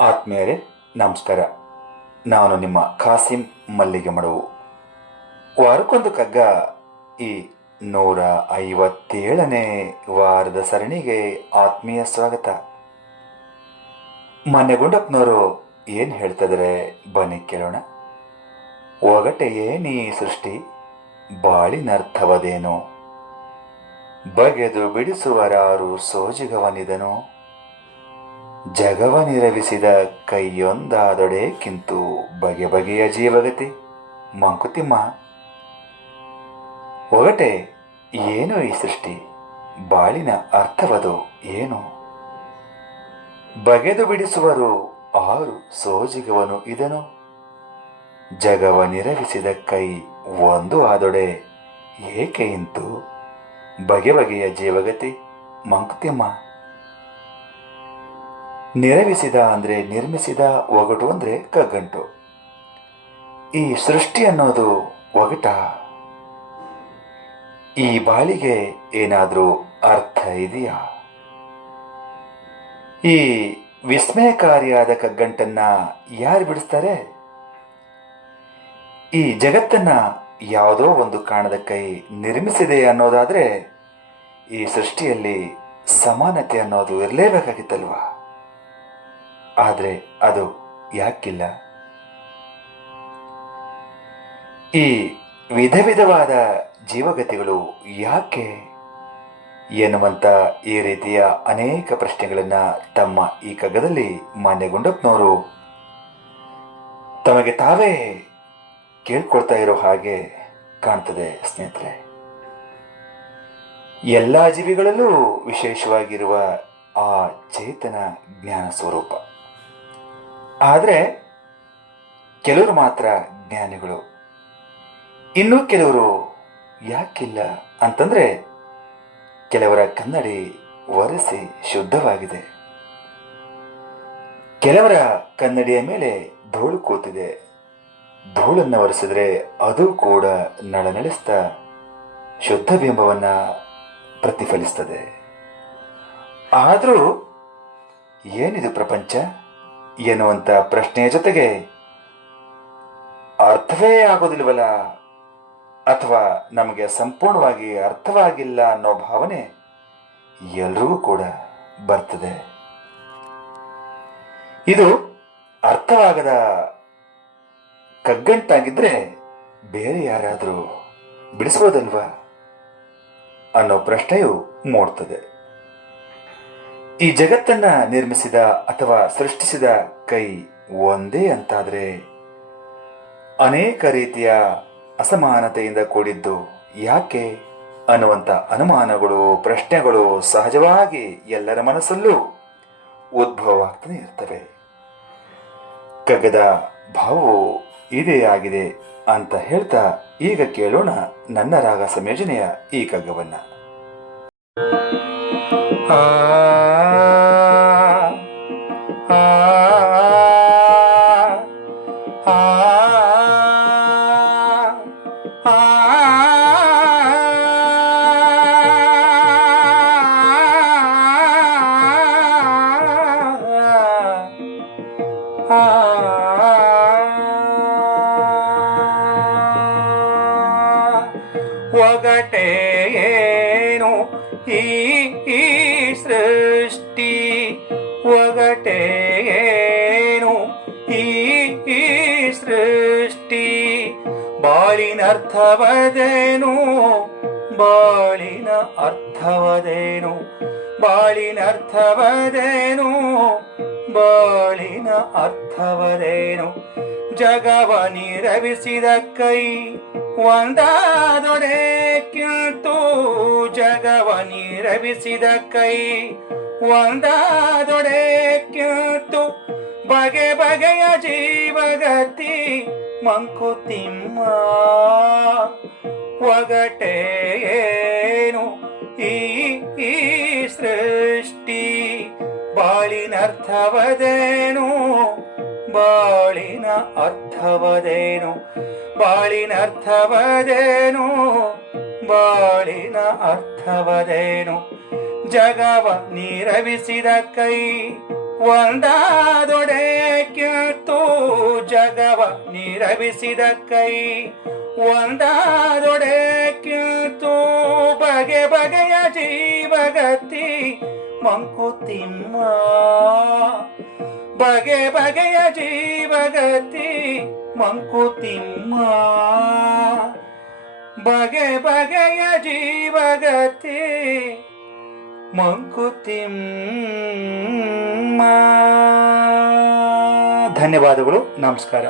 ಆತ್ಮೀಯರೇ, ನಮಸ್ಕಾರ. ನಾನು ನಿಮ್ಮ ಖಾಸಿಂ ಮಲ್ಲಿಗೆ ಮಡವು ವಾರಕ್ಕೊಂದು ಕಗ್ಗ ಈ ನೂರ ಐವತ್ತೇಳನೇ ವಾರದ ಸರಣಿಗೆ ಆತ್ಮೀಯ ಸ್ವಾಗತ. ಮೊನ್ನೆ ಗುಂಡಪ್ಪನವರು ಏನು ಹೇಳ್ತಿದ್ರೆ ಬನ್ನಿ ಕೇಳೋಣ. ಒಗಟೆಯೇ ನೀ ಸೃಷ್ಟಿ, ಬಾಳಿನರ್ಥವದೇನೋ? ಬಗೆದು ಬಿಡಿಸುವರಾರು ಸೋಜಿಗವನಿದನು. ಜಗವನಿರವಿಸಿದ ಕೈಯೊಂದಾದೊಡೆ ಕಿಂತು ಬಗೆ ಬಗೆಯ ಜೀವಗತಿ. ಮಂಕುತಿಮ್ಮ, ಒಗಟೆ, ಏನು ಈ ಸೃಷ್ಟಿ? ಬಾಳಿನ ಅರ್ಥವದು ಏನು? ಬಗೆದು ಬಿಡಿಸುವರು ಆರು ಸೋಜಿಗವನು ಇದನು. ಜಗವನಿರವಿಸಿದ ಕೈ ಒಂದು ಆದೊಡೆ, ಏಕೆ ಇಂತು? ಬಗೆ ಬಗೆಯ ಜೀವಗತಿ. ಮಂಕುತಿಮ್ಮ ನೆರವಿಸಿದ ಅಂದ್ರೆ ನಿರ್ಮಿಸಿದ ಒಗಟು ಅಂದ್ರೆ ಕಗ್ಗಂಟು. ಈ ಸೃಷ್ಟಿ ಅನ್ನೋದು ಒಗಟ. ಈ ಬಾಳಿಗೆ ಏನಾದರೂ ಅರ್ಥ ಇದೆಯಾ? ಈ ವಿಸ್ಮಯಕಾರಿಯಾದ ಕಗ್ಗಂಟನ್ನ ಯಾರು ಬಿಡಿಸ್ತಾರೆ? ಈ ಜಗತ್ತನ್ನ ಯಾವುದೋ ಒಂದು ಕಾಣದ ಕೈ ನಿರ್ಮಿಸಿದೆ ಅನ್ನೋದಾದ್ರೆ ಈ ಸೃಷ್ಟಿಯಲ್ಲಿ ಸಮಾನತೆ ಅನ್ನೋದು ಇರಲೇಬೇಕಾಗಿತ್ತಲ್ವಾ? ಆದರೆ ಅದು ಯಾಕಿಲ್ಲ? ಈ ವಿಧ ವಿಧವಾದ ಜೀವಗತಿಗಳು ಯಾಕೆ ಎನ್ನುವಂತ ಈ ರೀತಿಯ ಅನೇಕ ಪ್ರಶ್ನೆಗಳನ್ನ ತಮ್ಮ ಈ ಕಗದಲ್ಲಿ ಮಾನ್ಯಗೊಂಡಪ್ಪನವರು ತಮಗೆ ತಾವೇ ಕೇಳ್ಕೊಳ್ತಾ ಇರೋ ಹಾಗೆ ಕಾಣ್ತದೆ ಸ್ನೇಹಿತರೆ. ಎಲ್ಲ ಜೀವಿಗಳಲ್ಲೂ ವಿಶೇಷವಾಗಿರುವ ಆ ಚೇತನ ಜ್ಞಾನ ಸ್ವರೂಪ. ಆದರೆ ಕೆಲವರು ಮಾತ್ರ ಜ್ಞಾನಿಗಳು. ಇನ್ನೂ ಕೆಲವರು ಯಾಕಿಲ್ಲ ಅಂತಂದರೆ ಕೆಲವರ ಕನ್ನಡಿ ಒರೆಸಿ ಶುದ್ಧವಾಗಿದೆ. ಕೆಲವರ ಕನ್ನಡಿಯ ಮೇಲೆ ಧೂಳು ಕೂತಿದೆ. ಧೂಳನ್ನು ಒರೆಸಿದ್ರೆ ಅದು ಕೂಡ ನಳನಳಿಸ್ತಾ ಶುದ್ಧ ಬಿಂಬವನ್ನು ಪ್ರತಿಫಲಿಸ್ತದೆ. ಆದರೂ ಏನಿದು ಪ್ರಪಂಚ? ಎನ್ನುವಂತ ಪ್ರಶ್ನೆಯ ಜೊತೆಗೆ ಅರ್ಥವೇ ಆಗೋದಿಲ್ವಲ್ಲ ಅಥವಾ ನಮಗೆ ಸಂಪೂರ್ಣವಾಗಿ ಅರ್ಥವಾಗಿಲ್ಲ ಅನ್ನೋ ಭಾವನೆ ಎಲ್ರಿಗೂ ಕೂಡ ಬರ್ತದೆ. ಇದು ಅರ್ಥವಾಗದ ಕಗ್ಗಂಟಾಗಿದ್ದರೆ ಬೇರೆ ಯಾರಾದರೂ ಬಿಡಿಸ್ಬೋದಲ್ವಾ ಅನ್ನೋ ಪ್ರಶ್ನೆಯು ಮೂಡ್ತದೆ. ಈ ಜಗತ್ತನ್ನ ನಿರ್ಮಿಸಿದ ಅಥವಾ ಸೃಷ್ಟಿಸಿದ ಕೈ ಒಂದೇ ಅಂತಾದ್ರೆ ಅನೇಕ ರೀತಿಯ ಅಸಮಾನತೆಯಿಂದ ಕೂಡಿದ್ದು ಯಾಕೆ ಅನ್ನುವಂತ ಅನುಮಾನಗಳು, ಪ್ರಶ್ನೆಗಳು ಸಹಜವಾಗಿ ಎಲ್ಲರ ಮನಸ್ಸಲ್ಲೂ ಉದ್ಭವವಾಗ್ತಾನೆ ಇರ್ತವೆ. ಕಗ್ಗದ ಭಾವವು ಇದೇ ಆಗಿದೆ ಅಂತ ಹೇಳ್ತಾ ಈಗ ಕೇಳೋಣ ನನ್ನ ರಾಗ ಸಂಯೋಜನೆಯ ಈ ಕಗ್ಗವನ್ನು. ಒಗಟೆ ಏನು ಈ ಸೃಷ್ಟಿ ಒಗಟೇನು ಈ ಸೃಷ್ಟಿ ಬಾಳಿನ ಅರ್ಥವದೇನು ಬಾಳಿನ ಅರ್ಥವದೇನು ಬಾಳಿನ ಅರ್ಥವದೇನು ಬಾಳಿನ ಅರ್ಥವದೇನು. ಜಗವ ನೀರವಿಸಿದ ಕೈ ಒಂದಾದೊಡೆ ಕಿಂತು ಜಗವ ನೀರವಿಸಿದ ಕೈ. ಒಂದಾದೊಡೆ ಕಿಂತು ಬಗೆ ಬಗೆಯ ಜೀವಗತಿ ಮಂಕುತಿಮ್ಮ ಒಗಟೆ ಏನು ಈ ಈ ಸೃಷ್ಟಿ? ಬಾಳಿನರ್ಥವದೇನು? ಬಾಳಿನ ಅರ್ಥವದೇನು? ಬಾಳಿನ ಅರ್ಥವದೇನು? ಬಾಳಿನ ಅರ್ಥವದೇನು? ಜಗವ ನೀರವಿಸಿದ ಕೈ ಒಂದಾದೊಡೆ ನೀರವಿಸಿದ ಕೈ ಒಂದಾದೊಡೆ ಕೇಳ್ತು. ಬಗೆ ಬಗೆಯ ಜೀವಗತಿ ಮಂಕುತಿಮ್ಮ. ಬಗೆ ಬಗೆಯ ಜೀವಗತಿ ಮಂಕುತಿಮ್ಮ ಬಗೆ ಬಗೆಯ ಜೀವಗತಿ ಮಂಕುತಿಮ್ಮ ಧನ್ಯವಾದಗಳು ನಮಸ್ಕಾರ.